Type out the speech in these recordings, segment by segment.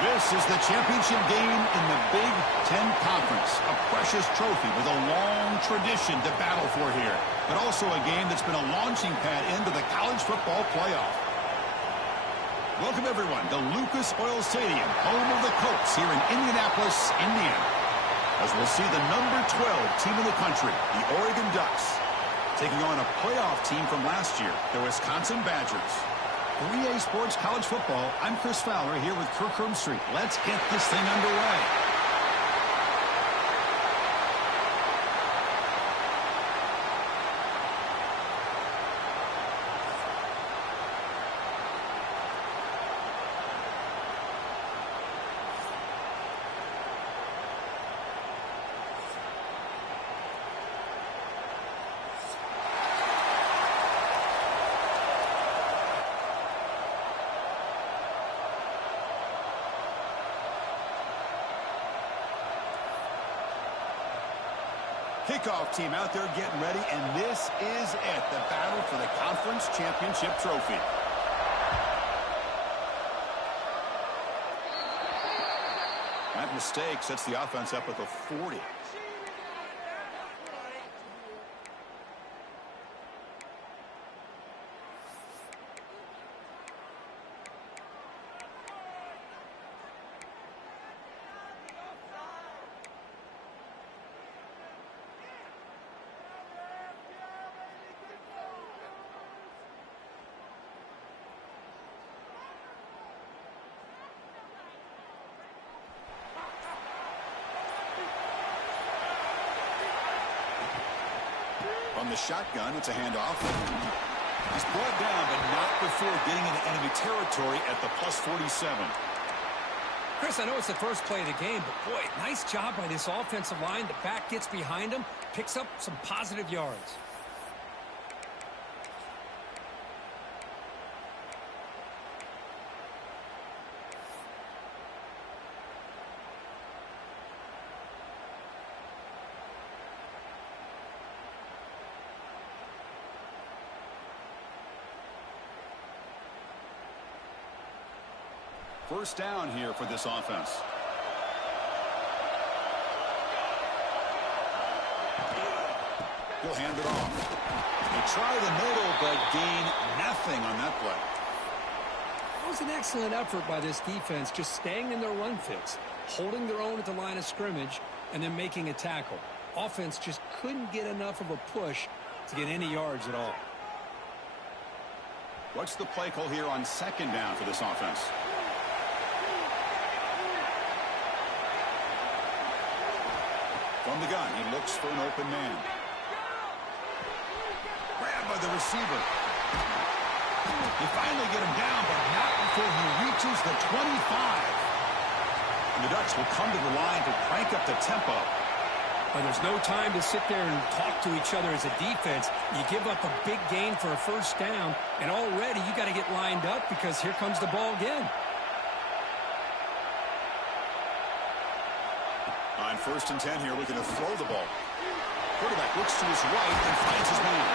This is the championship game in the Big Ten Conference. A precious trophy with a long tradition to battle for here. But also a game that's been a launching pad into the college football playoff. Welcome, everyone, to Lucas Oil Stadium, home of the Colts here in Indianapolis, Indiana. As we'll see the number 12 team in the country, the Oregon Ducks, taking on a playoff team from last year, the Wisconsin Badgers. For EA Sports College Football, I'm Chris Fowler here with Kirk Herbstreit. Let's get this thing underway. Kickoff team out there getting ready, and this is it, the battle for the conference championship trophy. That mistake sets the offense up with a 40. On the shotgun, it's a handoff. He's brought down, but not before getting into enemy territory at the +47. Chris, I know it's the first play of the game, but boy, nice job by this offensive line. The back gets behind him, picks up some positive yards. First down here for this offense. He'll hand it off. They try the middle, but gain nothing on that play. It was an excellent effort by this defense, just staying in their run fix, holding their own at the line of scrimmage, and then making a tackle. Offense just couldn't get enough of a push to get any yards at all. What's the play call here on second down for this offense? From the gun, he looks for an open man. Grabbed by the receiver. They finally get him down, but not before he reaches the 25. And the Ducks will come to the line to crank up the tempo. But there's no time to sit there and talk to each other as a defense. You give up a big gain for a first down, and already you got to get lined up because here comes the ball again. On 1st and 10 here, looking to throw the ball. Quarterback looks to his right and finds his man.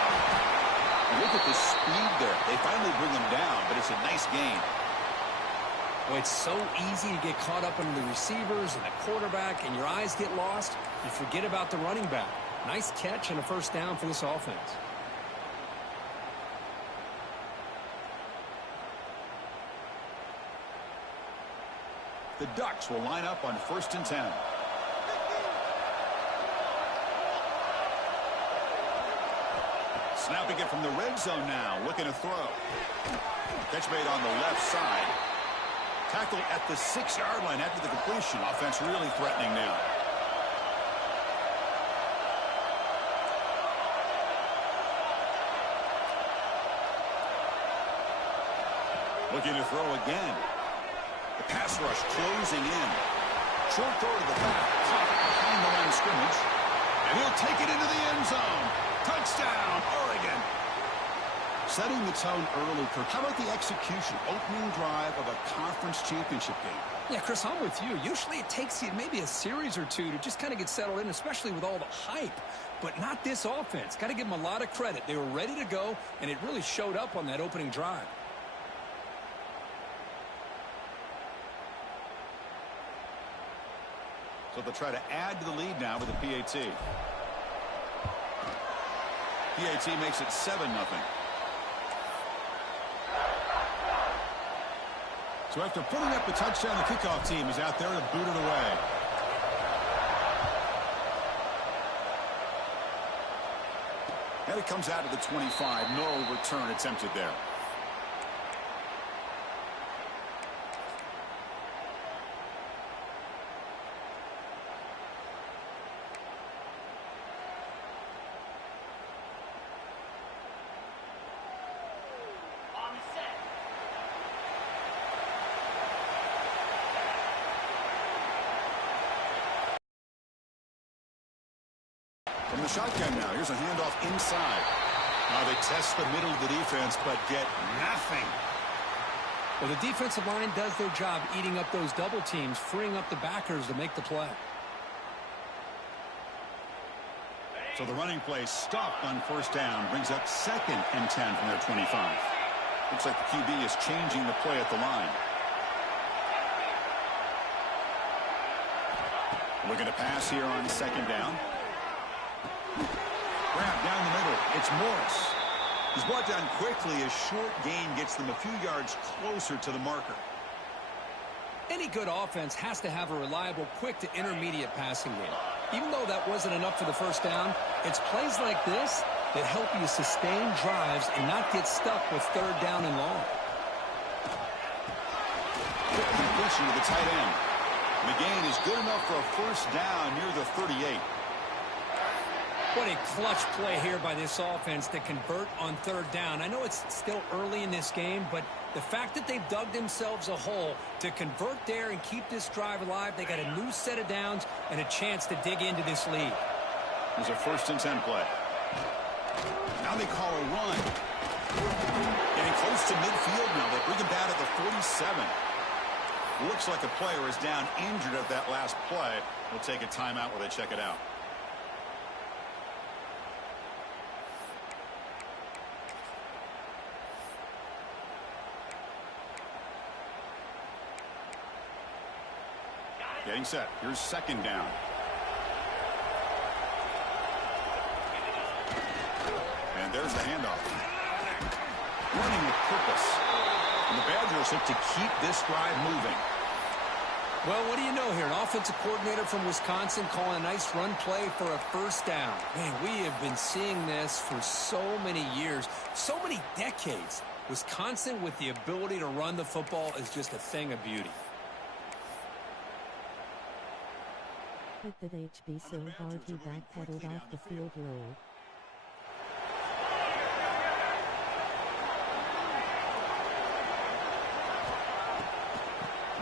Look at the speed there. They finally bring him down, but it's a nice gain. Well, it's so easy to get caught up in the receivers and the quarterback, and your eyes get lost. You forget about the running back. Nice catch and a first down for this offense. The Ducks will line up on 1st and 10. Snapping it from the red zone now, looking to throw. Catch made on the left side. Tackle at the 6-yard line after the completion. Offense really threatening now. Looking to throw again. The pass rush closing in. Short throw to the back, caught behind the line of scrimmage. And he'll take it into the end zone. Touchdown, Oregon. Setting the tone early, Kirk. How about the execution? Opening drive of a conference championship game. Yeah, Chris, I'm with you. Usually it takes you maybe a series or two to just kind of get settled in, especially with all the hype. But not this offense. Got to give them a lot of credit. They were ready to go, and it really showed up on that opening drive. So they'll try to add to the lead now with a PAT. PAT makes it 7-0. So after putting up a touchdown, the kickoff team is out there to boot it away. And it comes out to the 25. No return attempted there. From the shotgun now, here's a handoff inside. Now they test the middle of the defense, but get nothing. Well, the defensive line does their job eating up those double teams, freeing up the backers to make the play. So the running play stopped on first down, brings up 2nd and 10 from their 25. Looks like the QB is changing the play at the line. Looking to pass here on 2nd down. Grab down the middle. It's Morris. He's brought down quickly. A short gain gets them a few yards closer to the marker. Any good offense has to have a reliable, quick to intermediate passing game. Even though that wasn't enough for the first down, it's plays like this that help you sustain drives and not get stuck with 3rd down and long. Quick completion to the tight end. And the gain is good enough for a first down near the 38. What a clutch play here by this offense to convert on 3rd down. I know it's still early in this game, but the fact that they've dug themselves a hole to convert there and keep this drive alive, they got a new set of downs and a chance to dig into this lead. There's a 1st and 10 play. Now they call a run. Getting close to midfield now. They bring him down at the 47. Looks like a player is down injured at that last play. We'll take a timeout while they check it out. Getting set. Here's 2nd down. And there's the handoff. Running with purpose. And the Badgers look to keep this drive moving. Well, what do you know here? An offensive coordinator from Wisconsin calling a nice run play for a first down. Man, we have been seeing this for so many years, so many decades. Wisconsin with the ability to run the football is just a thing of beauty. That HB so hard he backpedaled off the field roll.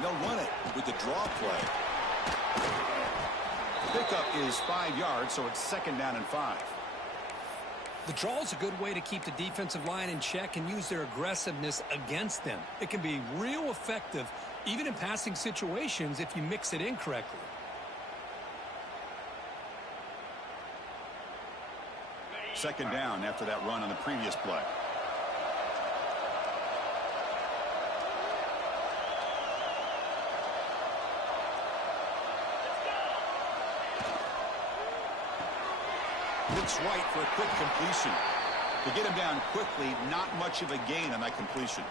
They'll run it with the draw play. Pickup is 5 yards, so it's 2nd down and 5. The draw is a good way to keep the defensive line in check and use their aggressiveness against them. It can be real effective, even in passing situations, if you mix it in correctly. Second down after that run on the previous play. Looks right for a quick completion. To get him down quickly, not much of a gain on that completion.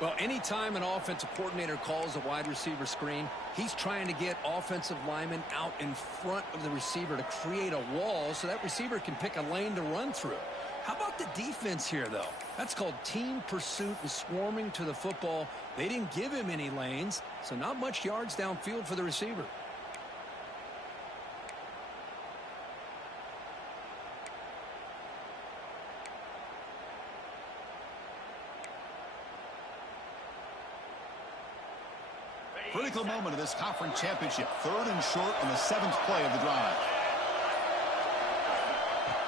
Well, anytime an offensive coordinator calls a wide receiver screen, he's trying to get offensive linemen out in front of the receiver to create a wall so that receiver can pick a lane to run through. How about the defense here, though? That's called team pursuit and swarming to the football. They didn't give him any lanes, so not much yards downfield for the receiver. Critical moment of this conference championship. 3rd and short on the 7th play of the drive.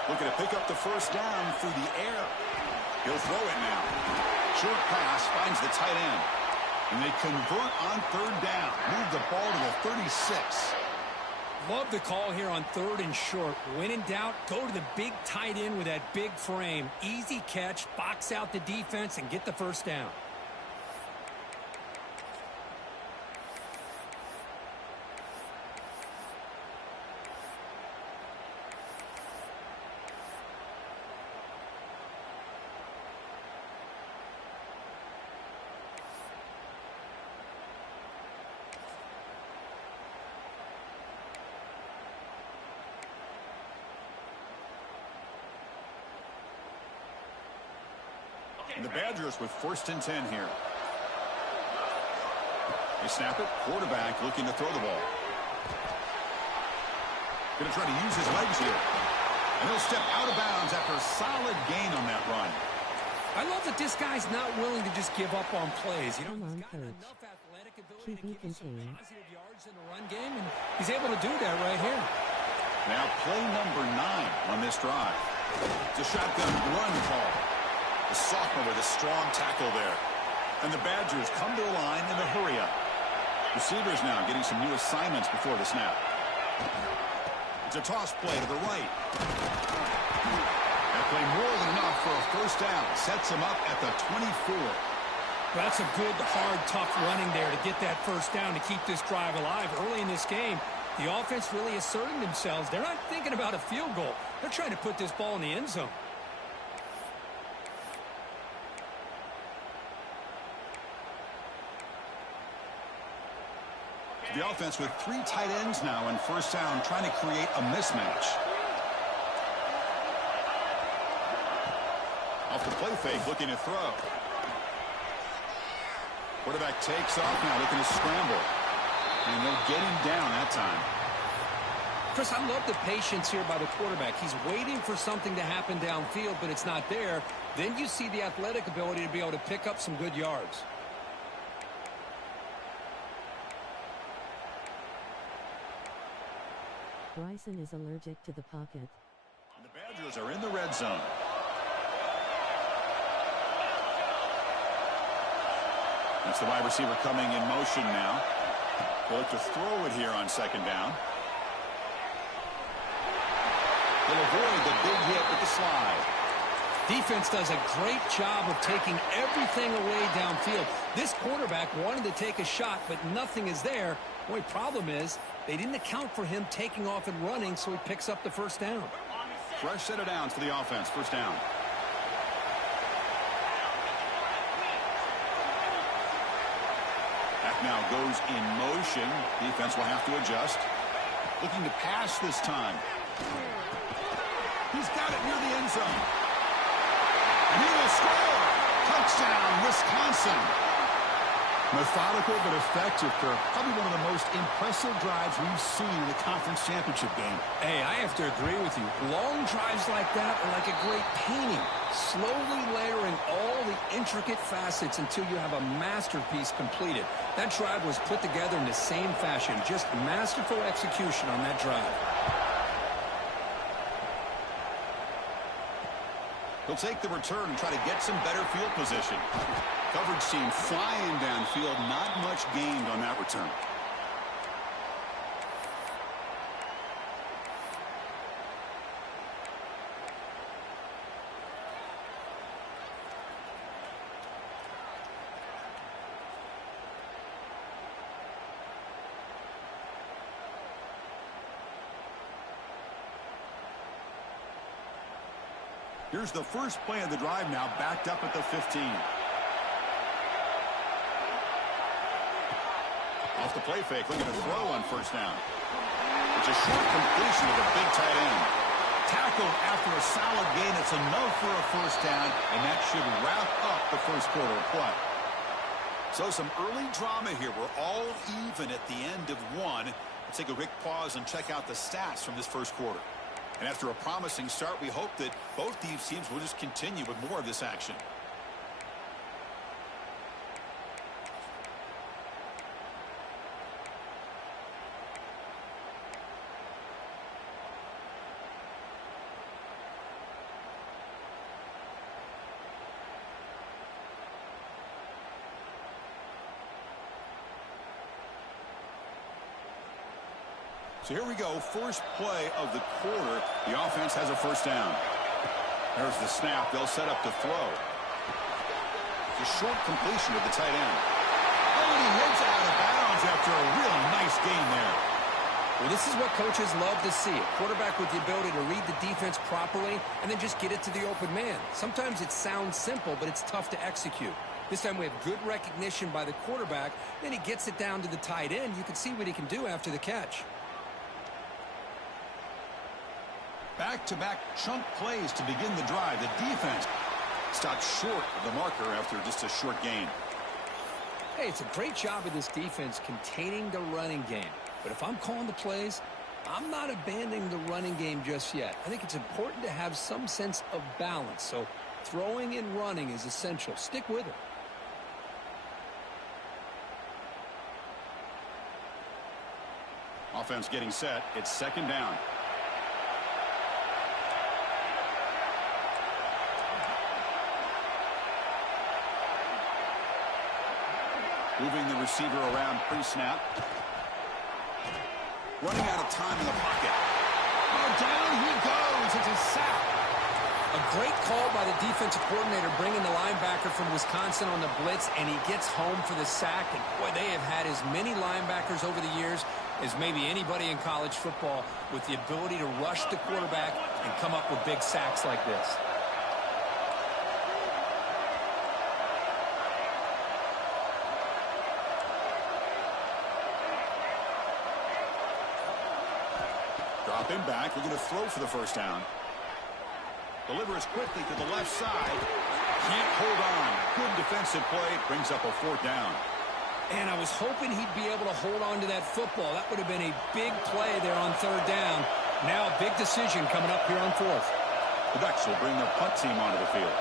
Looking to pick up the first down through the air. He'll throw it now. Short pass finds the tight end. And they convert on 3rd down. Move the ball to the 36. Love the call here on 3rd and short. When in doubt, go to the big tight end with that big frame. Easy catch, box out the defense, and get the first down. And the Badgers with 1st and 10 here. They snap it. Quarterback looking to throw the ball. Going to try to use his legs here. And he'll step out of bounds after a solid gain on that run. I love that this guy's not willing to just give up on plays. You know, Come on, he's got coach. enough athletic ability Keep to me give you some contained. positive yards in the run game, and he's able to do that right here. Now play number 9 on this drive. It's a shotgun run call. The sophomore with a strong tackle there. And the Badgers come to the line in a hurry-up. Receivers now getting some new assignments before the snap. It's a toss play to the right. That play more than enough for a 1st down. Sets him up at the 24. That's a good, hard, tough running there to get that 1st down to keep this drive alive. Early in this game, the offense really asserting themselves. They're not thinking about a field goal. They're trying to put this ball in the end zone. The offense with 3 tight ends now in 1st down, trying to create a mismatch. Off the play fake, looking to throw. Quarterback takes off now, looking to scramble. And they'll get him down that time. Chris, I love the patience here by the quarterback. He's waiting for something to happen downfield, but it's not there. Then you see the athletic ability to be able to pick up some good yards. Bryson is allergic to the pocket. And the Badgers are in the red zone. That's the wide receiver coming in motion now. They'll look to throw it here on 2nd down. They'll avoid the big hit with the slide. Defense does a great job of taking everything away downfield. This quarterback wanted to take a shot, but nothing is there. The only problem is they didn't account for him taking off and running, so he picks up the 1st down. Fresh set of downs for the offense. 1st down. Back now goes in motion. Defense will have to adjust. Looking to pass this time. He's got it near the end zone. And he will score. Touchdown, Wisconsin. Methodical but effective, Kirk. Probably one of the most impressive drives we've seen in the conference championship game. Hey, I have to agree with you. Long drives like that are like a great painting. Slowly layering all the intricate facets until you have a masterpiece completed. That drive was put together in the same fashion. Just masterful execution on that drive. He'll take the return and try to get some better field position. Coverage team flying downfield. Not much gained on that return. Here's the first play of the drive now, backed up at the 15. Off the play fake, looking to throw on 1st down. It's a short completion with a big tight end. Tackled after a solid gain. It's enough for a 1st down, and that should wrap up the 1st quarter of play. So some early drama here. We're all even at the end of 1. Let's take a quick pause and check out the stats from this 1st quarter. And after a promising start, we hope that both these teams will just continue with more of this action. So here we go, first play of the quarter. The offense has a 1st down. There's the snap. They'll set up to throw. It's a short completion with the tight end. Oh, and he heads out of bounds after a really nice gain there. Well, this is what coaches love to see. A quarterback with the ability to read the defense properly and then just get it to the open man. Sometimes it sounds simple, but it's tough to execute. This time we have good recognition by the quarterback. Then he gets it down to the tight end. You can see what he can do after the catch. Back-to-back chunk plays to begin the drive. The defense stopped short of the marker after just a short gain. Hey, it's a great job of this defense containing the running game. But if I'm calling the plays, I'm not abandoning the running game just yet. I think it's important to have some sense of balance. So throwing and running is essential. Stick with it. Offense getting set. It's second down. Moving the receiver around pre-snap. Running out of time in the pocket. Oh, down he goes. It's a sack. A great call by the defensive coordinator bringing the linebacker from Wisconsin on the blitz, and he gets home for the sack. And boy, they have had as many linebackers over the years as maybe anybody in college football with the ability to rush the quarterback and come up with big sacks like this. Dropping back. We're going to throw for the first down. Delivers quickly to the left side. Can't hold on. Good defensive play. Brings up a fourth down. And I was hoping he'd be able to hold on to that football. That would have been a big play there on third down. Now a big decision coming up here on fourth. The Ducks will bring their punt team onto the field.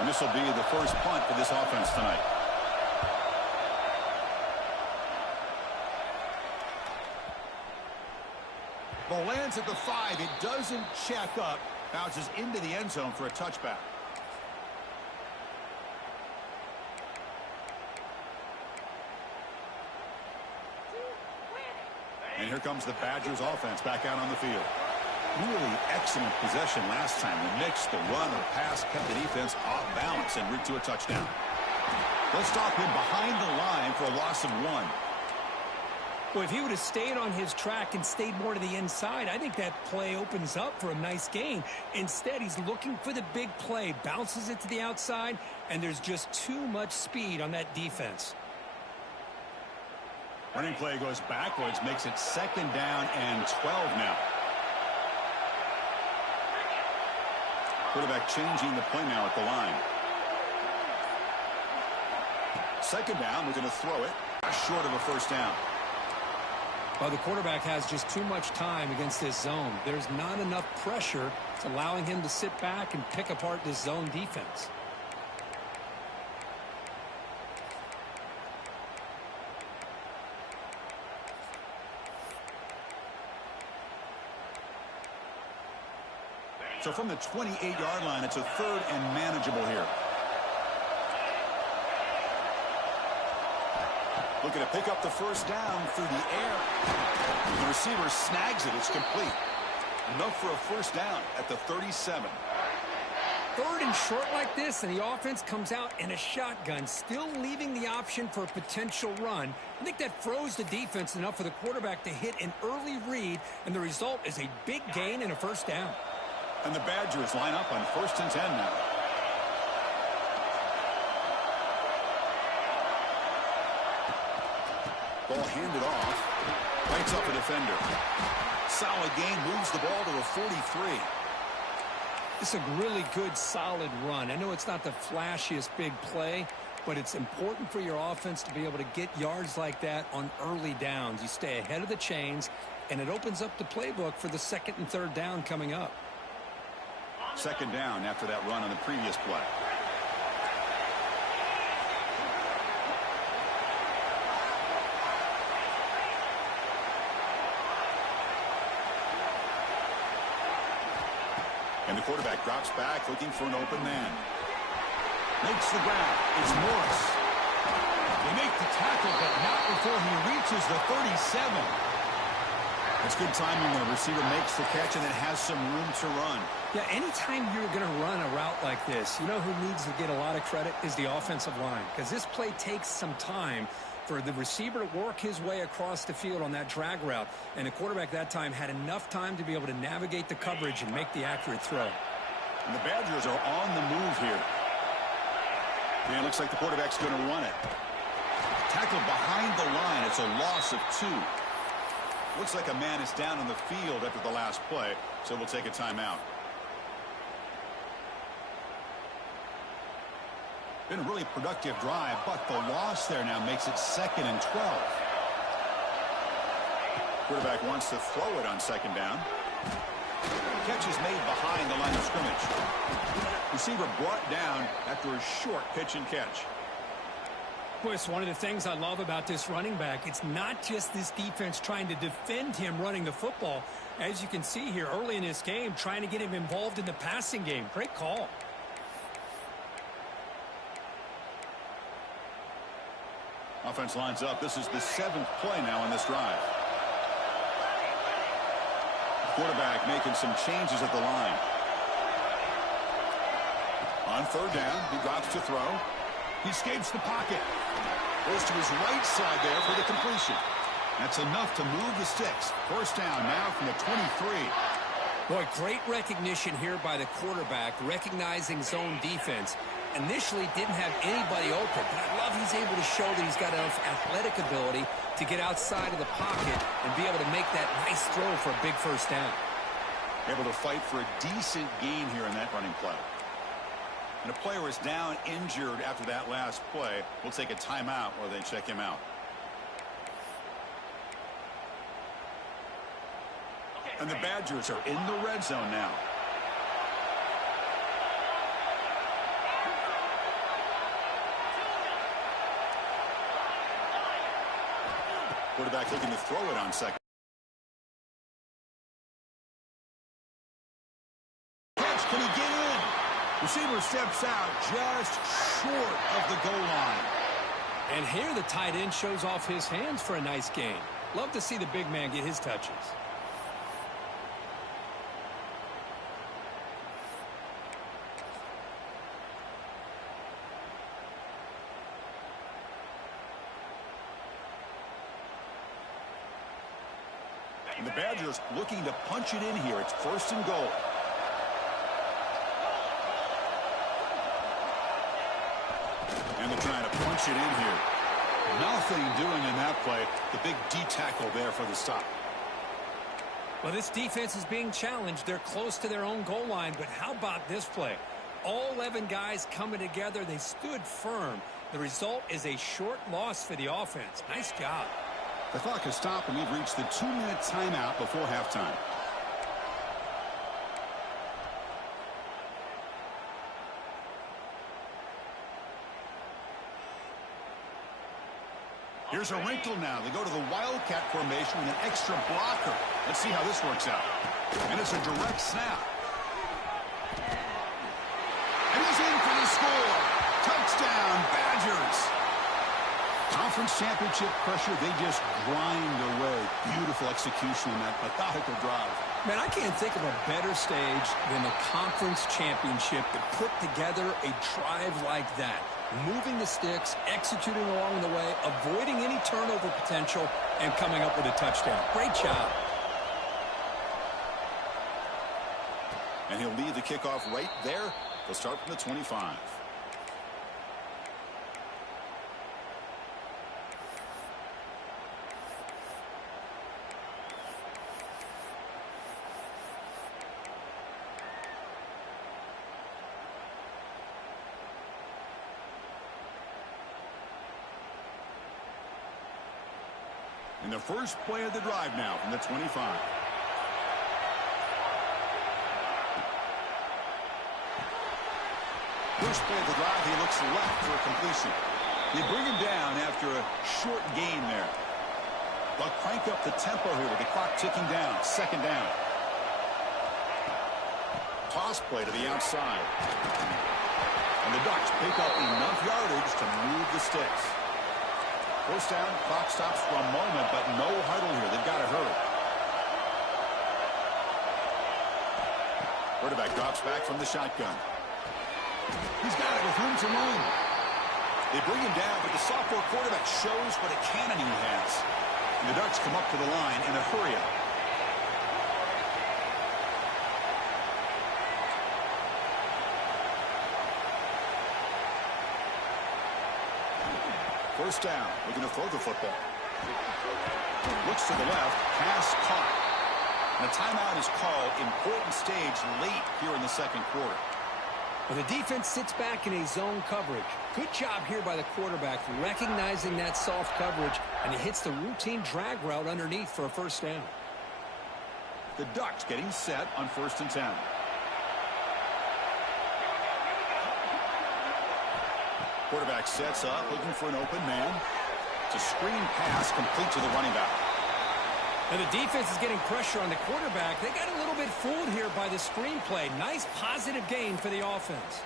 And this will be the first punt for this offense tonight. Ball lands at the 5. It doesn't check up. Bounces into the end zone for a touchback. And here comes the Badgers offense back out on the field. Really excellent possession last time. The mix, the run, the pass kept the defense off balance and route to a touchdown. They'll stop him behind the line for a loss of 1. Well, if he would have stayed on his track and stayed more to the inside, I think that play opens up for a nice gain. Instead, he's looking for the big play, bounces it to the outside, and there's just too much speed on that defense. Running play goes backwards, makes it second down and 12 now. Quarterback changing the play now at the line. Second down, we're going to throw it. Short of a first down. Well, the quarterback has just too much time against this zone. There's not enough pressure. It's allowing him to sit back and pick apart this zone defense. So from the 28-yard line, it's a third and manageable here. Looking to pick up the first down through the air. The receiver snags it. It's complete. Enough for a first down at the 37. Third and short like this, and the offense comes out in a shotgun, still leaving the option for a potential run. I think that froze the defense enough for the quarterback to hit an early read, and the result is a big gain and a first down. And the Badgers line up on 1st and 10 now. Ball handed off. Lights up a defender. Solid gain, moves the ball to the 43. It's a really good, solid run. I know it's not the flashiest big play, but it's important for your offense to be able to get yards like that on early downs. You stay ahead of the chains, and it opens up the playbook for the second and third down coming up. Second down after that run on the previous play. And the quarterback drops back, looking for an open man. Makes the grab. It's Morris. They make the tackle, but not before he reaches the 37. It's good timing when the receiver makes the catch and then has some room to run. Yeah, anytime you're going to run a route like this, you know who needs to get a lot of credit is the offensive line, because this play takes some time for the receiver to work his way across the field on that drag route. And the quarterback that time had enough time to be able to navigate the coverage and make the accurate throw. And the Badgers are on the move here. And it looks like the quarterback's going to run it. Tackled behind the line. It's a loss of 2. Looks like a man is down on the field after the last play, so we'll take a timeout. Been a really productive drive, but the loss there now makes it 2nd and 12. Quarterback wants to throw it on 2nd down. Catch is made behind the line of scrimmage. Receiver brought down after a short pitch and catch. Boy, it's one of the things I love about this running back. It's not just this defense trying to defend him running the football. As you can see here early in this game, trying to get him involved in the passing game. Great call. Offense lines up. This is the 7th play now in this drive. Quarterback making some changes at the line. On 3rd down, he drops to throw. He escapes the pocket. Goes to his right side there for the completion. That's enough to move the sticks. 1st down now from the 23. Boy, great recognition here by the quarterback, recognizing zone defense. Initially didn't have anybody open, but I love he's able to show that he's got enough athletic ability to get outside of the pocket and be able to make that nice throw for a big 1st down. Able to fight for a decent gain here in that running play. And a player is down injured after that last play. We'll take a timeout while they check him out. And the Badgers are in the red zone now. Quarterback looking to throw it on 2nd. Catch, can he get in? Receiver steps out just short of the goal line. And here the tight end shows off his hands for a nice gain. Love to see the big man get his touches. And the Badgers looking to punch it in here. It's 1st and goal. And they're trying to punch it in here. Nothing doing in that play. The big D tackle there for the stop. Well, this defense is being challenged. They're close to their own goal line, but how about this play? All 11 guys coming together. They stood firm. The result is a short loss for the offense. Nice job. The clock has stopped, and we've reached the 2-minute timeout before halftime. Here's a wrinkle now. They go to the Wildcat formation with an extra blocker. Let's see how this works out. And it's a direct snap. And he's in for the score. Touchdown, Badgers. Conference championship pressure, they just grind away. Beautiful execution in that methodical drive. Man, I can't think of a better stage than the conference championship to put together a drive like that. Moving the sticks, executing along the way, avoiding any turnover potential, and coming up with a touchdown. Great job. And he'll lead the kickoff right there. They'll start from the 25. In the first play of the drive now from the 25. First play of the drive, he looks left for a completion. They bring him down after a short gain there. They'll crank up the tempo here with the clock ticking down. 2nd down. Toss play to the outside. And the Ducks pick up enough yardage to move the sticks. 1st down, clock stops for a moment, but no huddle here. They've got to hurry. Quarterback drops back from the shotgun. He's got it with room to run. They bring him down, but the sophomore quarterback shows what a cannon he has. And the Ducks come up to the line in a hurry-up. First down, looking to throw the football. Looks to the left, pass caught. And a timeout is called. Important stage late here in the 2nd quarter. Well, the defense sits back in a zone coverage. Good job here by the quarterback recognizing that soft coverage, and he hits the routine drag route underneath for a first down. The Ducks getting set on 1st and 10. Quarterback sets up, looking for an open man. It's a screen pass complete to the running back. And the defense is getting pressure on the quarterback. They got a little bit fooled here by the screenplay. Nice positive gain for the offense.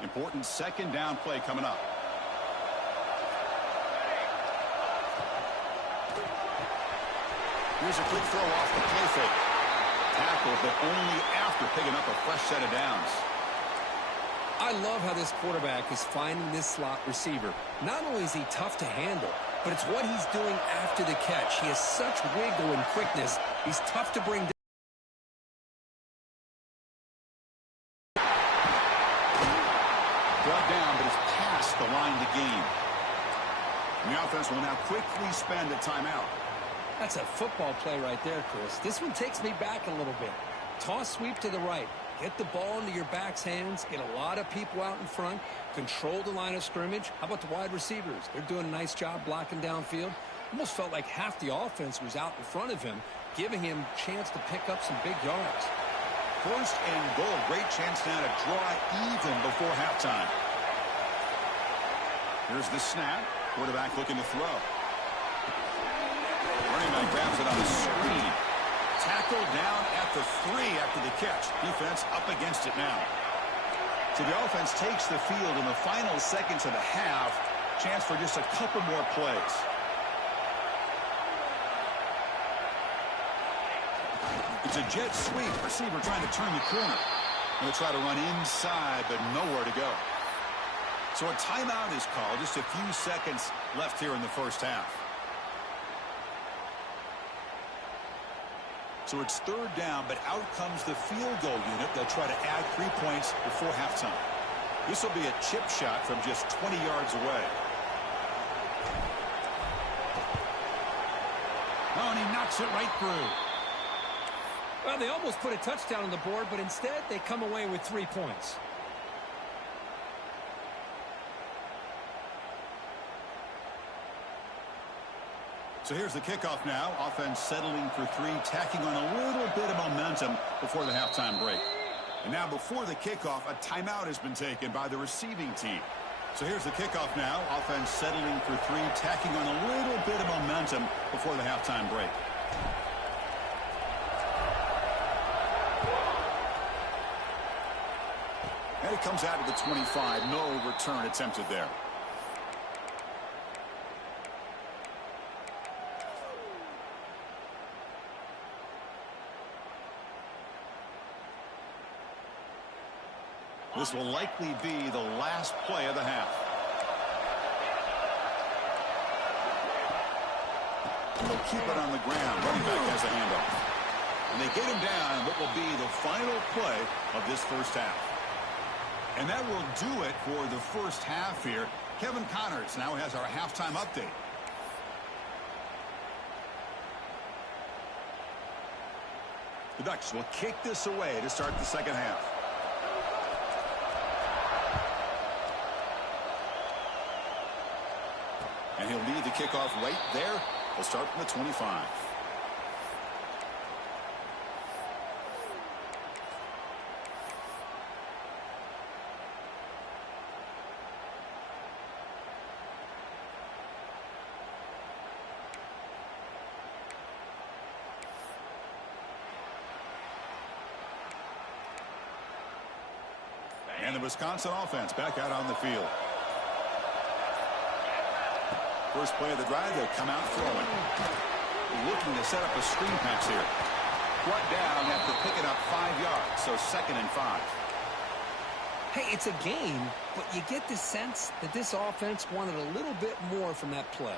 Important 2nd down play coming up. Here's a quick throw off the play fake. Tackle, but only after picking up a fresh set of downs. I love how this quarterback is finding this slot receiver. Not only is he tough to handle, but it's what he's doing after the catch. He has such wiggle and quickness. He's tough to bring down. Brought down, but it's past the line to gain. And the offense will now quickly spend a timeout. That's a football play right there, Chris. This one takes me back a little bit. Toss sweep to the right. Get the ball into your back's hands. Get a lot of people out in front. Control the line of scrimmage. How about the wide receivers? They're doing a nice job blocking downfield. Almost felt like half the offense was out in front of him, giving him a chance to pick up some big yards. 1st and goal. Great chance now to draw even before halftime. Here's the snap. Quarterback looking to throw. Running back grabs it on the screen. Tackled down at the 3 after the catch. Defense up against it now. So the offense takes the field in the final seconds of the half. Chance for just a couple more plays. It's a jet sweep. Receiver trying to turn the corner. Going to try to run inside, but nowhere to go. So a timeout is called. Just a few seconds left here in the first half. So it's 3rd down, but out comes the field goal unit. They'll try to add 3 points before halftime. This will be a chip shot from just 20 yards away. Oh, and he knocks it right through. Well, they almost put a touchdown on the board, but instead they come away with 3 points. So here's the kickoff now. Offense settling for 3, tacking on a little bit of momentum before the halftime break. And now before the kickoff, a timeout has been taken by the receiving team. So here's the kickoff now. Offense settling for 3, tacking on a little bit of momentum before the halftime break. And it comes out of the 25. No return attempted there. This will likely be the last play of the half. And they'll keep it on the ground. Running back has a handoff. And they get him down. What will be the final play of this first half. And that will do it for the first half here. Kevin Connors now has our halftime update. The Ducks will kick this away to start the second half. And he'll lead the kickoff right there. He'll start from the 25. And the Wisconsin offense back out on the field. First play of the drive, they'll come out throwing. Looking to set up a screen pass here. Brought down after picking up 5 yards, so 2nd and 5. Hey, it's a game, but you get the sense that this offense wanted a little bit more from that play.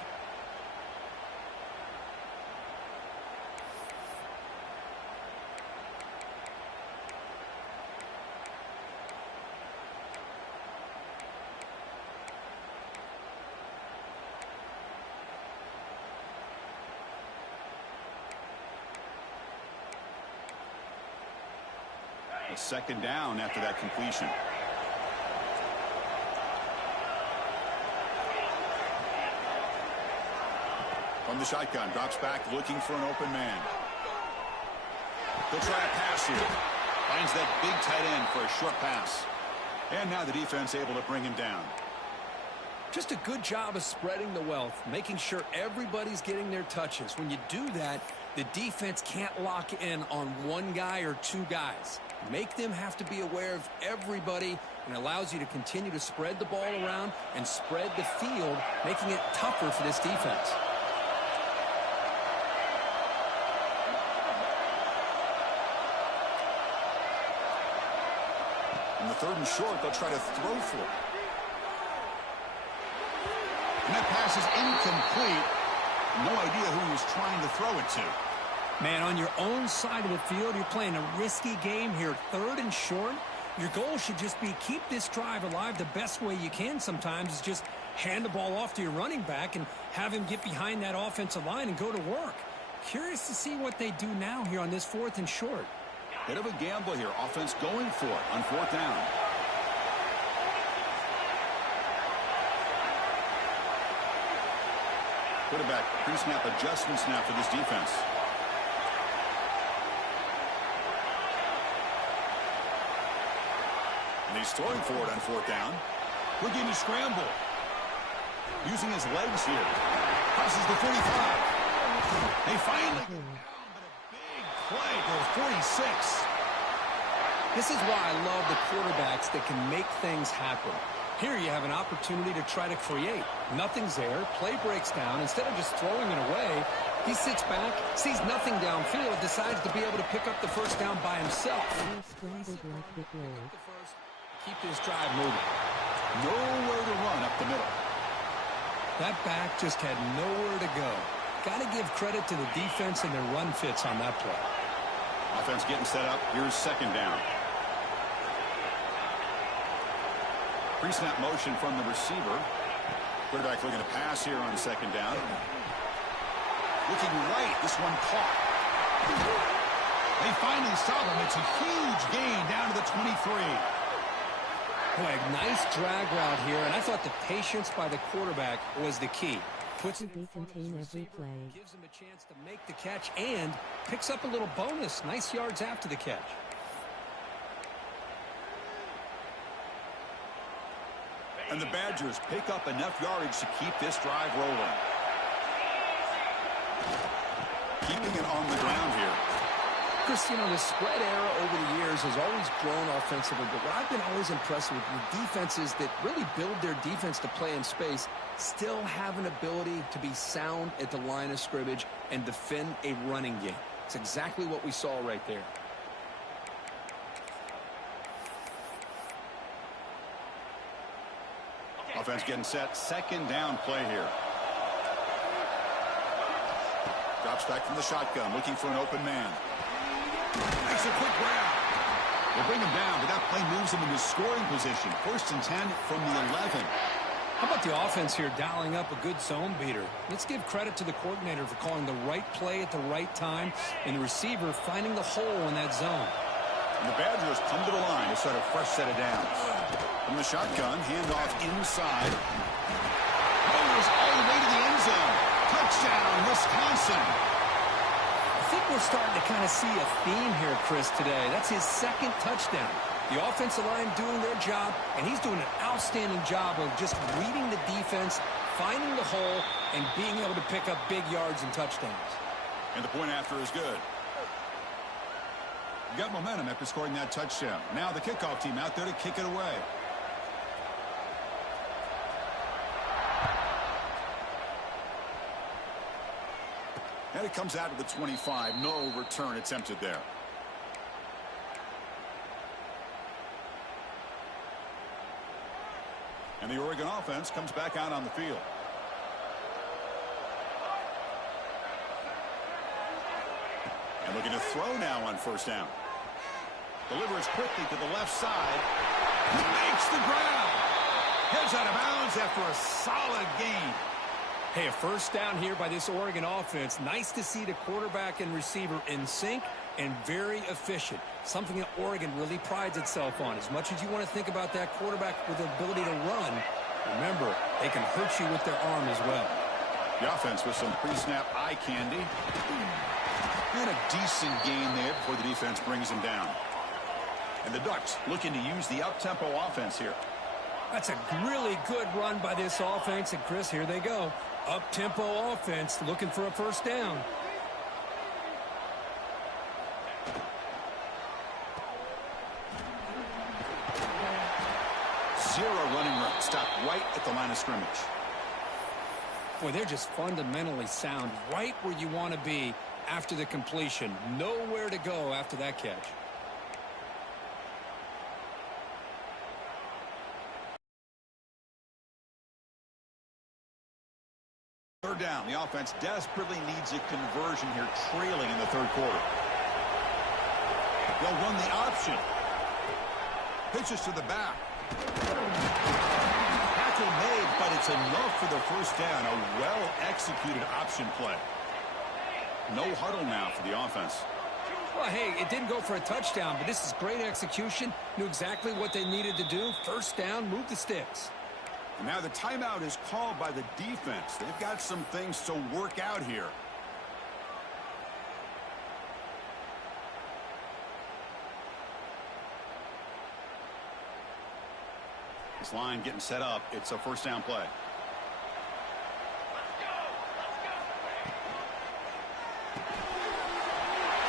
A second down after that completion. From the shotgun, drops back looking for an open man. He'll try a pass here. Finds that big tight end for a short pass. And now the defense able to bring him down. Just a good job of spreading the wealth, making sure everybody's getting their touches. When you do that, the defense can't lock in on one guy or two guys. Make them have to be aware of everybody, and allows you to continue to spread the ball around and spread the field, making it tougher for this defense. On the 3rd and short, they'll try to throw for it. And that pass is incomplete. No idea who he was trying to throw it to. Man, on your own side of the field, you're playing a risky game here. 3rd and short. Your goal should just be keep this drive alive the best way you can sometimes is just hand the ball off to your running back and have him get behind that offensive line and go to work. Curious to see what they do now here on this 4th and short. Bit of a gamble here. Offense going for it on 4th down. Quarterback pre-snap adjustments now for this defense. And he's throwing for it on 4th down. Looking to scramble. Using his legs here. Crosses the 45. They finally get down, but a big play to the 46. This is why I love the quarterbacks that can make things happen. Here you have an opportunity to try to create. Nothing's there. Play breaks down. Instead of just throwing it away, he sits back, sees nothing downfield, decides to be able to pick up the 1st down by himself. Keep this drive moving. Nowhere to run up the middle. That back just had nowhere to go. Got to give credit to the defense and their run fits on that play. Offense getting set up. Here's 2nd down. Pre-snap motion from the receiver. Quarterback looking to pass here on 2nd down. Looking right. This one caught. They finally stop him. It's a huge gain down to the 23. Boy, nice drag route here, and I thought the patience by the quarterback was the key. Puts it in front of his receiver, gives him a chance to make the catch, and picks up a little bonus. Nice yards after the catch. And the Badgers pick up enough yardage to keep this drive rolling. Keeping it on the ground here. Chris, you know, the spread era over the years has always grown offensively, but what I've been always impressed with defenses that really build their defense to play in space still have an ability to be sound at the line of scrimmage and defend a running game. It's exactly what we saw right there. Offense getting set. 2nd down play here. Drops back from the shotgun, looking for an open man. Makes a quick grab. They bring him down, but that play moves him into scoring position. 1st and 10 from the 11. How about the offense here dialing up a good zone beater? Let's give credit to the coordinator for calling the right play at the right time and the receiver finding the hole in that zone. And the Badgers come to the line to start a fresh set of downs. From the shotgun, handoff inside. Goes all the way to the end zone. Touchdown, Wisconsin. I think we're starting to kind of see a theme here, Chris, today. That's his 2nd touchdown. The offensive line doing their job, and he's doing an outstanding job of just reading the defense, finding the hole, and being able to pick up big yards and touchdowns. And the point after is good. Got momentum after scoring that touchdown. Now the kickoff team out there to kick it away. And it comes out to the 25. No return attempted there. And the Oregon offense comes back out on the field. And looking to throw now on 1st down. Delivers quickly to the left side. Makes the grab. Heads out of bounds after a solid gain. Hey, a first down here by this Oregon offense. Nice to see the quarterback and receiver in sync and very efficient. Something that Oregon really prides itself on. As much as you want to think about that quarterback with the ability to run, remember, they can hurt you with their arm as well. The offense with some pre-snap eye candy. And a decent gain there before the defense brings him down. And the Ducks looking to use the up-tempo offense here. That's a really good run by this offense. And, Chris, here they go. Up-tempo offense looking for a first down. Zero running room. Stopped right at the line of scrimmage. Boy, they're just fundamentally sound. Right where you want to be after the completion. Nowhere to go after that catch. Third down. The offense desperately needs a conversion here, trailing in the third quarter. They'll run the option. Pitches to the back. Tackle made, but it's enough for the first down. A well-executed option play. No huddle now for the offense. Well, hey, it didn't go for a touchdown, but this is great execution. Knew exactly what they needed to do. First down, move the sticks. And now the timeout is called by the defense. They've got some things to work out here. This line getting set up. It's a first down play.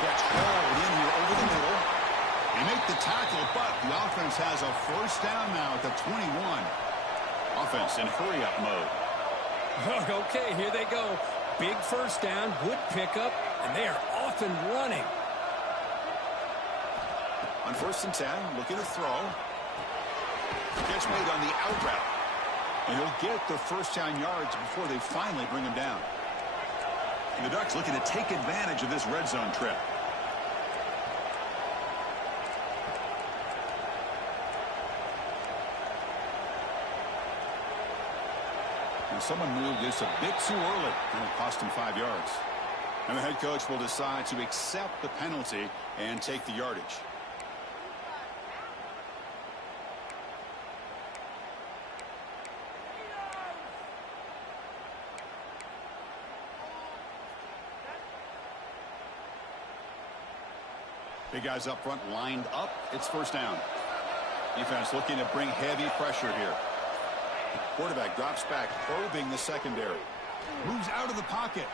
Gets hauled in here over the middle. They make the tackle, but the offense has a first down now at the 21. Offense in hurry-up mode. Okay, here they go. Big first down, good pickup, and they are off and running. On 1st and 10, looking to throw. Catch made on the out route. And he'll get the first down yards before they finally bring him down. And the Ducks looking to take advantage of this red zone trip. And someone moved this a bit too early, and it cost him 5 yards. And the head coach will decide to accept the penalty and take the yardage. Big guys up front lined up. It's first down. Defense looking to bring heavy pressure here. Quarterback drops back, probing the secondary. Moves out of the pocket.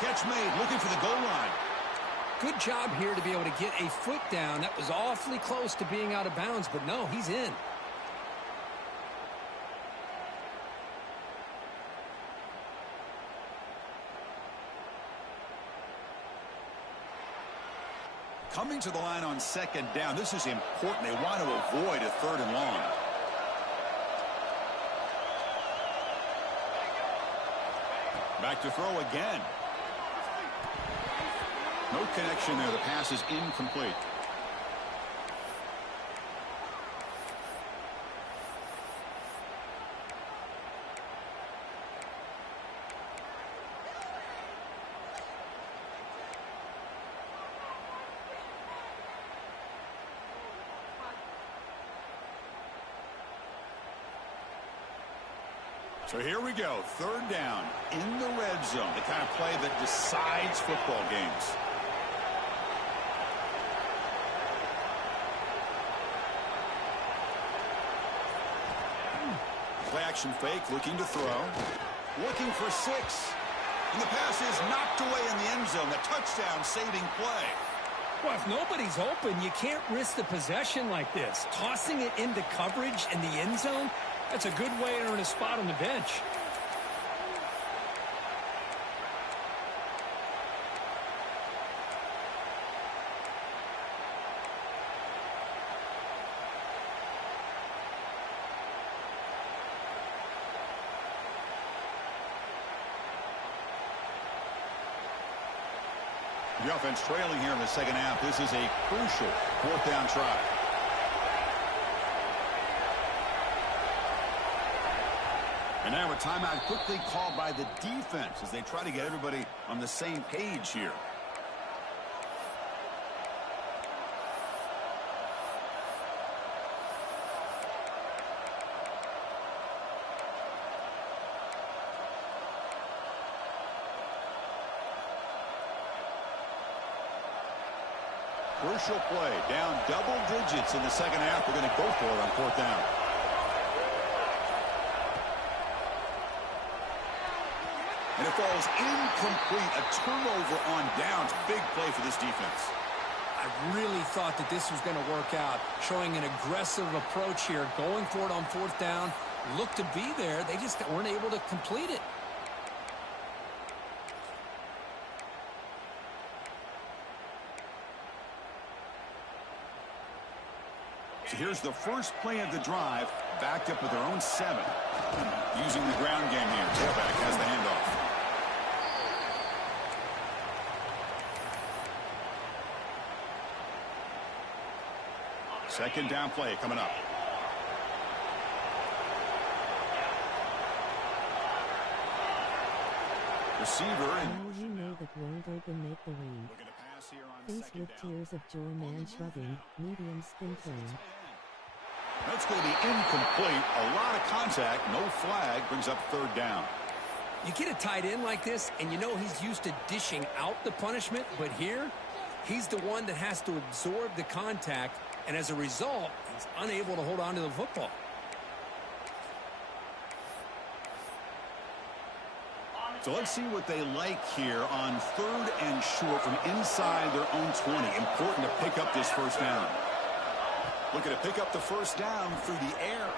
Catch made, looking for the goal line. Good job here to be able to get a foot down. That was awfully close to being out of bounds, but no, he's in. Coming to the line on second down. This is important. They want to avoid a third and long. Back to throw again. No connection there. The pass is incomplete. So here we go, third down in the red zone, the kind of play that decides football games. Play action fake, looking to throw, looking for 6. And the pass is knocked away in the end zone, the touchdown saving play. Well, if nobody's open, you can't risk the possession like this. Tossing it into coverage in the end zone, that's a good way to earn a spot on the bench. The offense trailing here in the second half. This is a crucial fourth down try. And now a timeout quickly called by the defense as they try to get everybody on the same page here. Crucial play, down double digits in the second half. They're going to go for it on fourth down. And it falls incomplete. A turnover on downs. Big play for this defense. I really thought that this was going to work out, showing an aggressive approach here, going for it on fourth down. Looked to be there. They just weren't able to complete it. So here's the first play of the drive, backed up with their own 7. Using the ground game here. Tailback has the handoff. Second down play coming up. Receiver. Now you know that won't open make the read. Looking to pass here on Face second with down. tears of joy, man shrugging, medium spin turn. That's going to be incomplete. A lot of contact. No flag. Brings up third down. You get a tight end like this, and you know he's used to dishing out the punishment, but here, he's the one that has to absorb the contact, and as a result, he's unable to hold on to the football. So let's see what they like here on third and short from inside their own 20. Important to pick up this first down. Looking to pick up the first down through the air.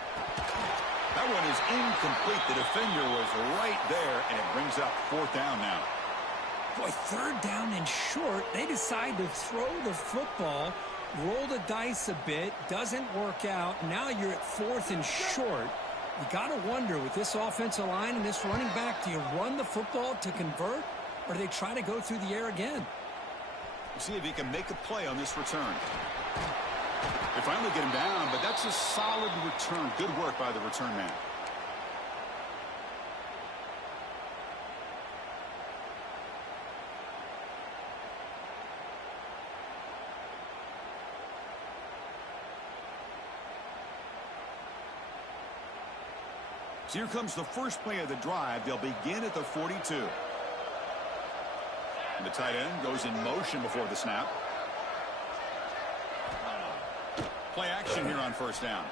That one is incomplete. The defender was right there, and it brings up fourth down now. Boy, third down and short, they decide to throw the football, roll the dice a bit, doesn't work out. Now you're at fourth and short. You got to wonder, with this offensive line and this running back, do you run the football to convert, or do they try to go through the air again? We'll see if he can make a play on this return. They finally get him down, but that's a solid return. Good work by the return man. So here comes the first play of the drive. They'll begin at the 42. And the tight end goes in motion before the snap. Play action here on first down.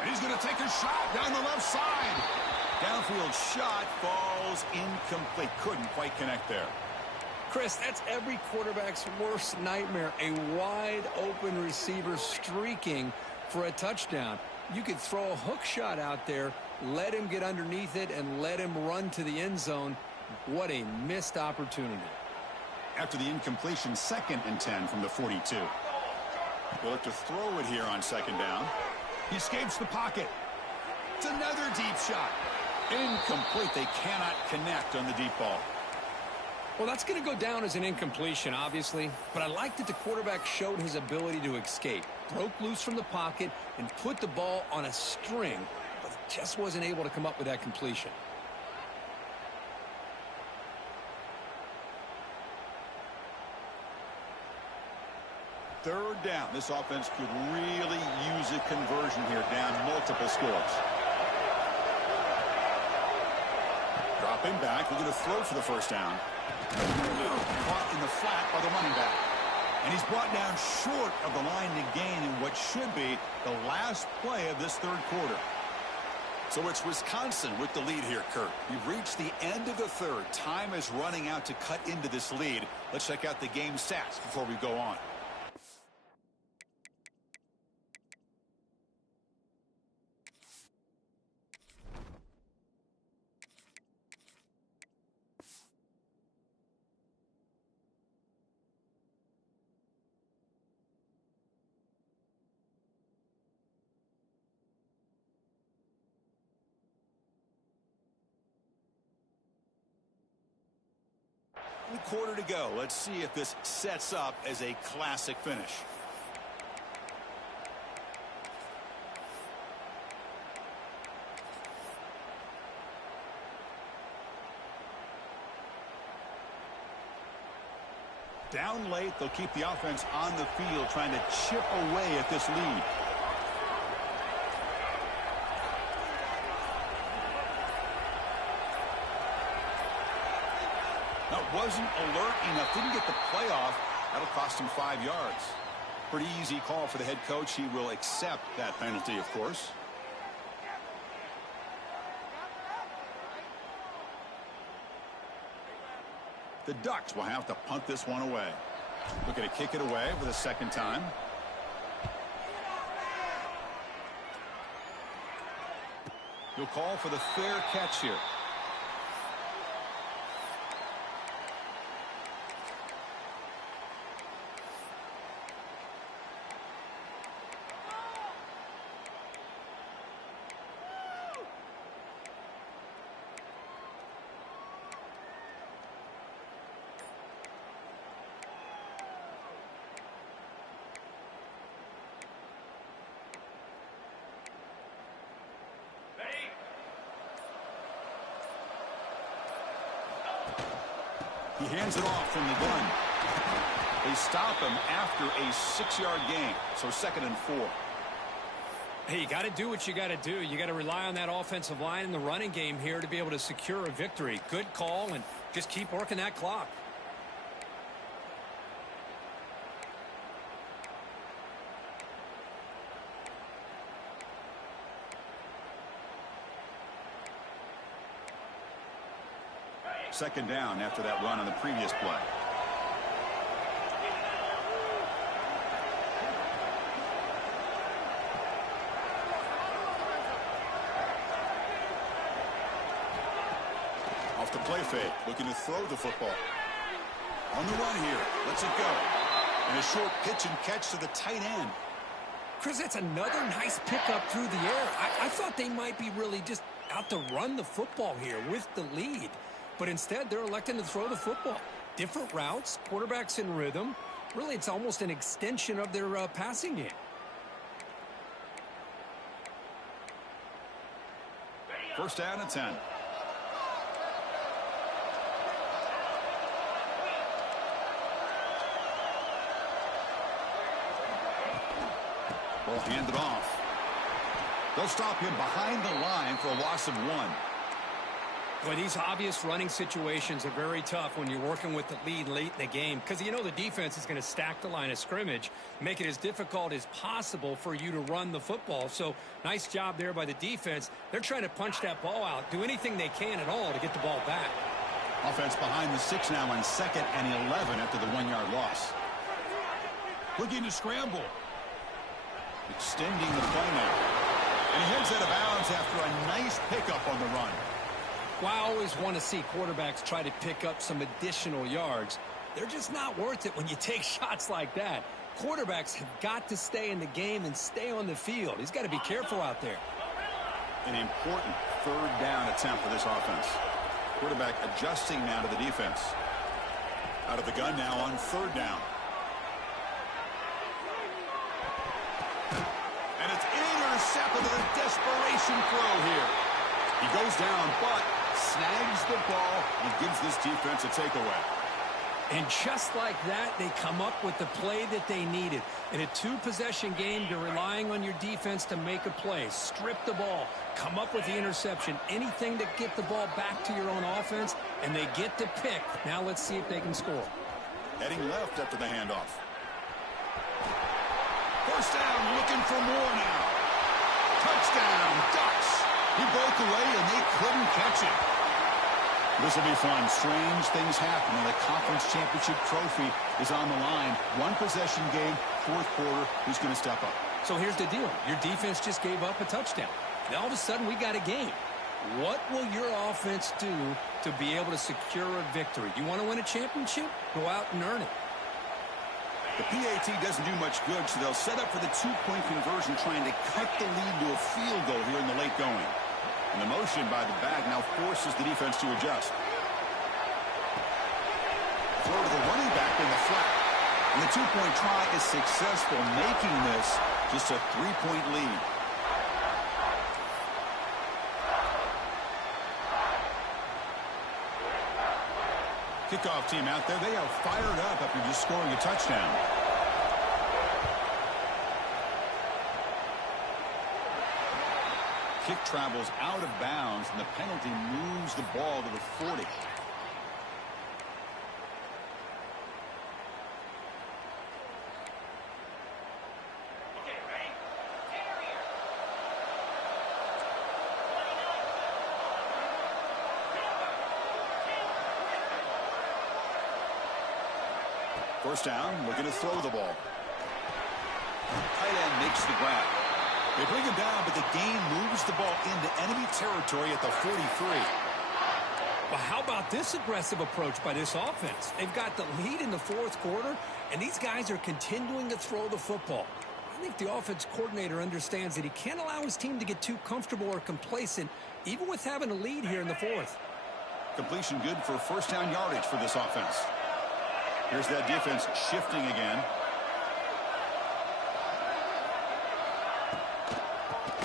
And he's going to take a shot down the left side. Downfield shot falls incomplete. Couldn't quite connect there. Chris, that's every quarterback's worst nightmare. A wide open receiver streaking for a touchdown. You could throw a hook shot out there, let him get underneath it, and let him run to the end zone. What a missed opportunity. After the incompletion, 2nd and 10 from the 42. They'll look to throw it here on second down. He escapes the pocket. It's another deep shot. Incomplete. They cannot connect on the deep ball. Well, that's going to go down as an incompletion, obviously, but I like that the quarterback showed his ability to escape, broke loose from the pocket, and put the ball on a string, but just wasn't able to come up with that completion. Third down. This offense could really use a conversion here, down multiple scores. Dropping back. We're going to throw for the first down. Caught in the flat by the running back. And he's brought down short of the line to gain in what should be the last play of this third quarter. So it's Wisconsin with the lead here, Kurt. We've reached the end of the third. Time is running out to cut into this lead. Let's check out the game stats before we go on. Quarter to go. Let's see if this sets up as a classic finish. Down late, they'll keep the offense on the field trying to chip away at this lead. That wasn't alert enough. Didn't get the play off. That'll cost him 5 yards. Pretty easy call for the head coach. He will accept that penalty, of course. The Ducks will have to punt this one away. Looking to kick it away for the second time. He'll call for the fair catch here. He hands it off from the gun. They stop him after a 6-yard gain. So 2nd and 4. Hey, you got to do what you got to do. You got to rely on that offensive line in the running game here to be able to secure a victory. Good call, and just keep working that clock. Second down after that run on the previous play. Off the play fake, looking to throw the football. On the run here, lets it go. And a short pitch and catch to the tight end. Chris, that's another nice pickup through the air. I thought they might be really just out to run the football here with the lead. But instead, they're electing to throw the football. Different routes, quarterbacks in rhythm. Really, it's almost an extension of their passing game. First down and 10. Ball handed off. They'll stop him behind the line for a loss of 1. Boy, these obvious running situations are very tough when you're working with the lead late in the game because you know the defense is going to stack the line of scrimmage, make it as difficult as possible for you to run the football. So nice job there by the defense. They're trying to punch that ball out, do anything they can at all to get the ball back. Offense behind the 6 now on 2nd and 11 after the 1-yard loss. Looking to scramble. Extending the play now. And he heads out of bounds after a nice pickup on the run. Well, I always want to see quarterbacks try to pick up some additional yards. They're just not worth it when you take shots like that. Quarterbacks have got to stay in the game and stay on the field. He's got to be careful out there. An important 3rd down attempt for this offense. Quarterback adjusting now to the defense. Out of the gun now on 3rd down. And it's intercepted with a desperation throw here. He goes down, but snags the ball and gives this defense a takeaway. And just like that, they come up with the play that they needed. In a 2-possession game, you're relying on your defense to make a play. Strip the ball, come up with the interception, anything to get the ball back to your own offense, and they get to pick. Now let's see if they can score. Heading left after the handoff. First down, looking for more now. Touchdown, Ducks. He broke away, and they couldn't catch him. This will be fun. Strange things happen when the conference championship trophy is on the line. 1-possession game, 4th quarter. Who's going to step up? So here's the deal. Your defense just gave up a touchdown. Now all of a sudden we got a game. What will your offense do to be able to secure a victory? You want to win a championship? Go out and earn it. The PAT doesn't do much good, so they'll set up for the 2-point conversion, trying to cut the lead to a field goal here in the late going. And the motion by the back now forces the defense to adjust. Throw to the running back in the flat. And the 2-point try is successful, making this just a 3-point lead. Kickoff team out there, they are fired up after just scoring a touchdown. Kick travels out of bounds, and the penalty moves the ball to the 40. First down, looking to throw the ball. Tight end makes the grab. They bring him down, but the gain moves the ball into enemy territory at the 43. Well, how about this aggressive approach by this offense? They've got the lead in the fourth quarter, and these guys are continuing to throw the football. I think the offense coordinator understands that he can't allow his team to get too comfortable or complacent, even with having a lead here in the fourth. Completion good for first down yardage for this offense. Here's that defense shifting again.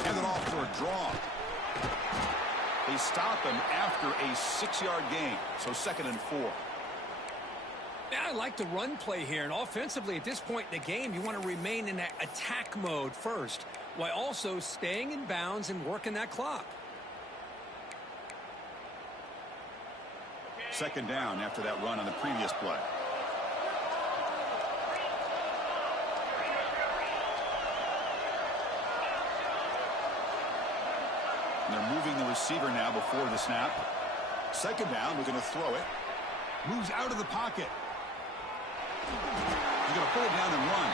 Hand it off for a draw. They stop him after a 6-yard gain, so 2nd and 4. Yeah, I like the run play here, and offensively at this point in the game, you want to remain in that attack mode first, while also staying in bounds and working that clock. 2nd down after that run on the previous play. And they're moving the receiver now before the snap. 2nd down, we're going to throw it. Moves out of the pocket. He's going to pull it down and run.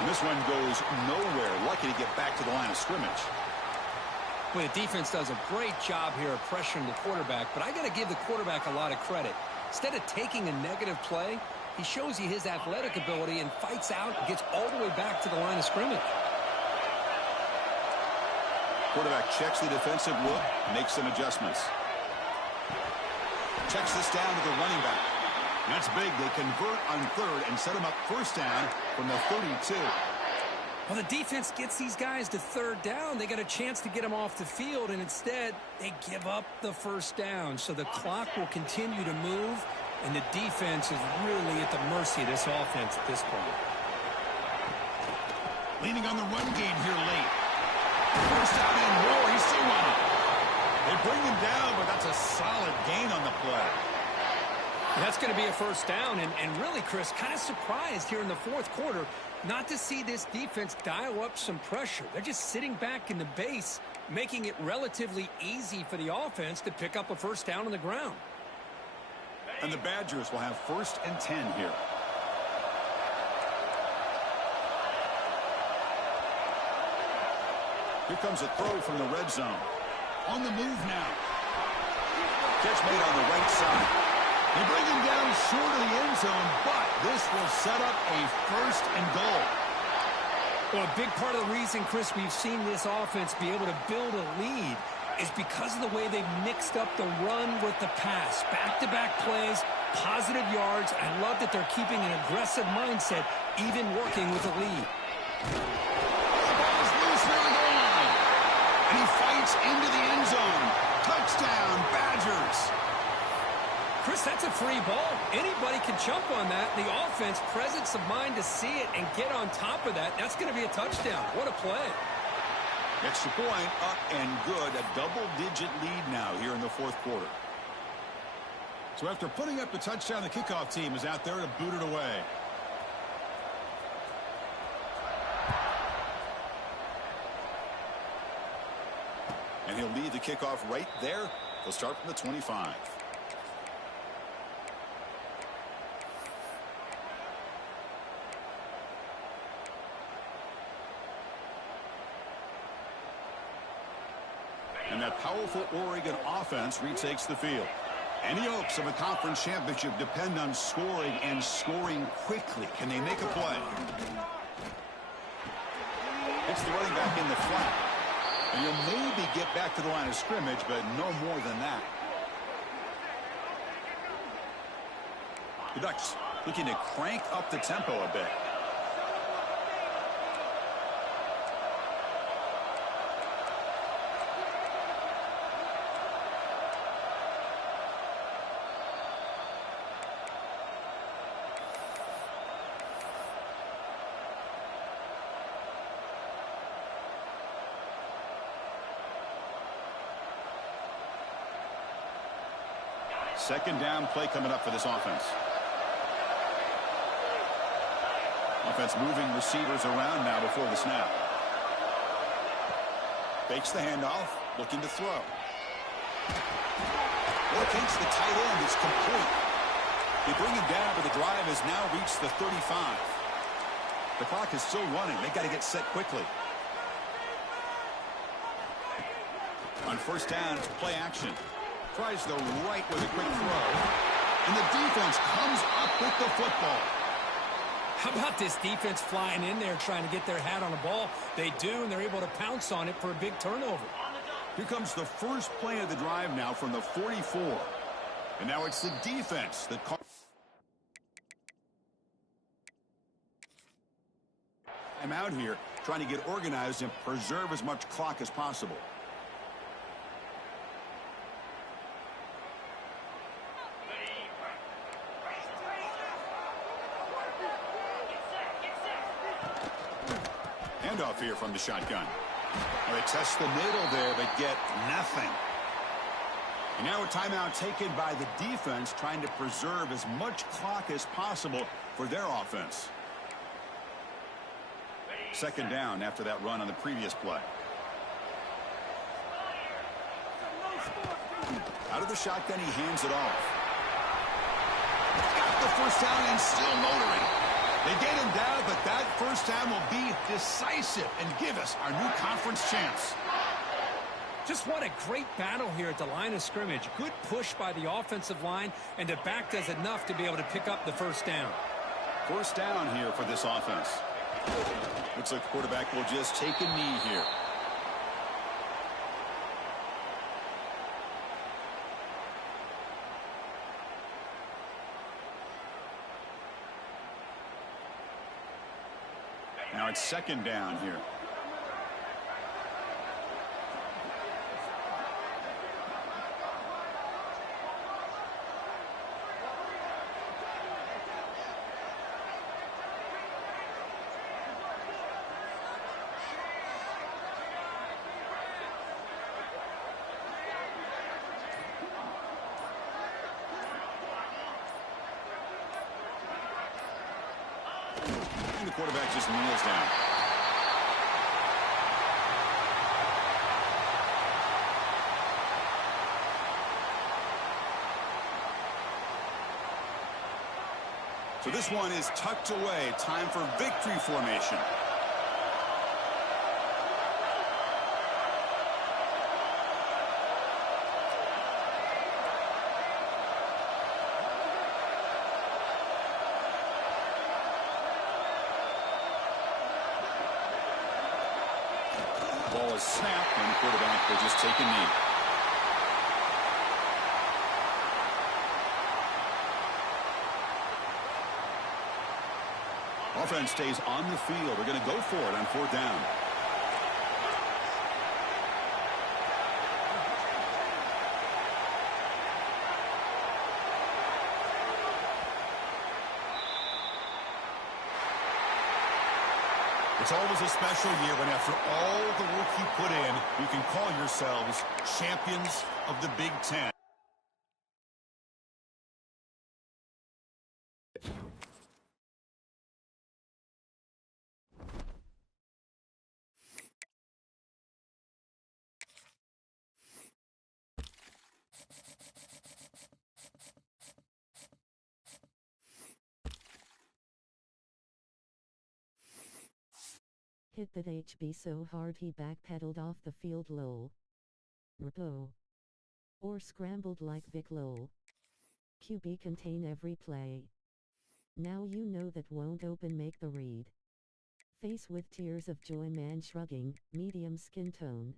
And this one goes nowhere. Lucky to get back to the line of scrimmage. Well, the defense does a great job here of pressuring the quarterback, but I got to give the quarterback a lot of credit. Instead of taking a negative play, he shows you his athletic ability and fights out and gets all the way back to the line of scrimmage. Quarterback checks the defensive look, makes some adjustments. Checks this down to the running back. That's big. They convert on 3rd and set him up first down from the 32. Well, the defense gets these guys to 3rd down. They got a chance to get them off the field, and instead they give up the first down. So the clock will continue to move, and the defense is really at the mercy of this offense at this point. Leaning on the run game here late. First down and more. He's still running. They bring him down, but that's a solid gain on the play. That's going to be a first down, and really, Chris, kind of surprised here in the fourth quarter not to see this defense dial up some pressure. They're just sitting back in the base, making it relatively easy for the offense to pick up a first down on the ground. And the Badgers will have 1st and 10 here. Here comes a throw from the red zone. On the move now. Catch made on the right side. They bring him down short of the end zone, but this will set up a 1st and goal. Well, a big part of the reason, Chris, we've seen this offense be able to build a lead is because of the way they've mixed up the run with the pass. Back-to-back plays, positive yards. I love that they're keeping an aggressive mindset, even working with the lead. The ball is loose near the goal line. And he fights into the end zone. Touchdown, Badgers. Chris, that's a free ball. Anybody can jump on that. The offense, presence of mind to see it and get on top of that. That's going to be a touchdown. What a play. Extra point, up and good. A double-digit lead now here in the fourth quarter. So after putting up the touchdown, the kickoff team is out there to boot it away. And he'll lead the kickoff right there. They'll start from the 25. And that powerful Oregon offense retakes the field. And the hopes of a conference championship depend on scoring and scoring quickly. Can they make a play? It's the running back in the flat. And you'll maybe get back to the line of scrimmage, but no more than that. The Ducks looking to crank up the tempo a bit. Second down play coming up for this offense. Offense moving receivers around now before the snap. Fakes the handoff, looking to throw. Locates the tight end. It's complete. They bring him down, but the drive has now reached the 35. The clock is still running. They got to get set quickly. On first down, it's play action. Tries the right with a quick throw. And the defense comes up with the football. How about this defense flying in there trying to get their hat on the ball? They do, and they're able to pounce on it for a big turnover. Here comes the first play of the drive now from the 44. And now it's the defense that calls. I'm out here trying to get organized and preserve as much clock as possible. Handoff here from the shotgun. Well, they test the middle there, but get nothing. And now a timeout taken by the defense, trying to preserve as much clock as possible for their offense. Second down after that run on the previous play. Out of the shotgun, he hands it off. Got the first down and still motoring. They get him down, but that first down will be decisive and give us our new conference chance. Just what a great battle here at the line of scrimmage. Good push by the offensive line, and the back does enough to be able to pick up the first down. First down here for this offense. Looks like the quarterback will just take a knee here. Now it's second down here. And the quarterback just kneels down. So this one is tucked away. Time for victory formation. Ball is snapped, and the quarterback will just take a knee. Offense stays on the field. They're going to go for it on fourth down. It's always a special year when after all the work you put in, you can call yourselves champions of the Big Ten. Hit that HB so hard he backpedaled off the field lol. Repo. Or scrambled like Vic lol. QB contain every play. Now you know that won't open make the read. Face with tears of joy man shrugging, medium skin tone.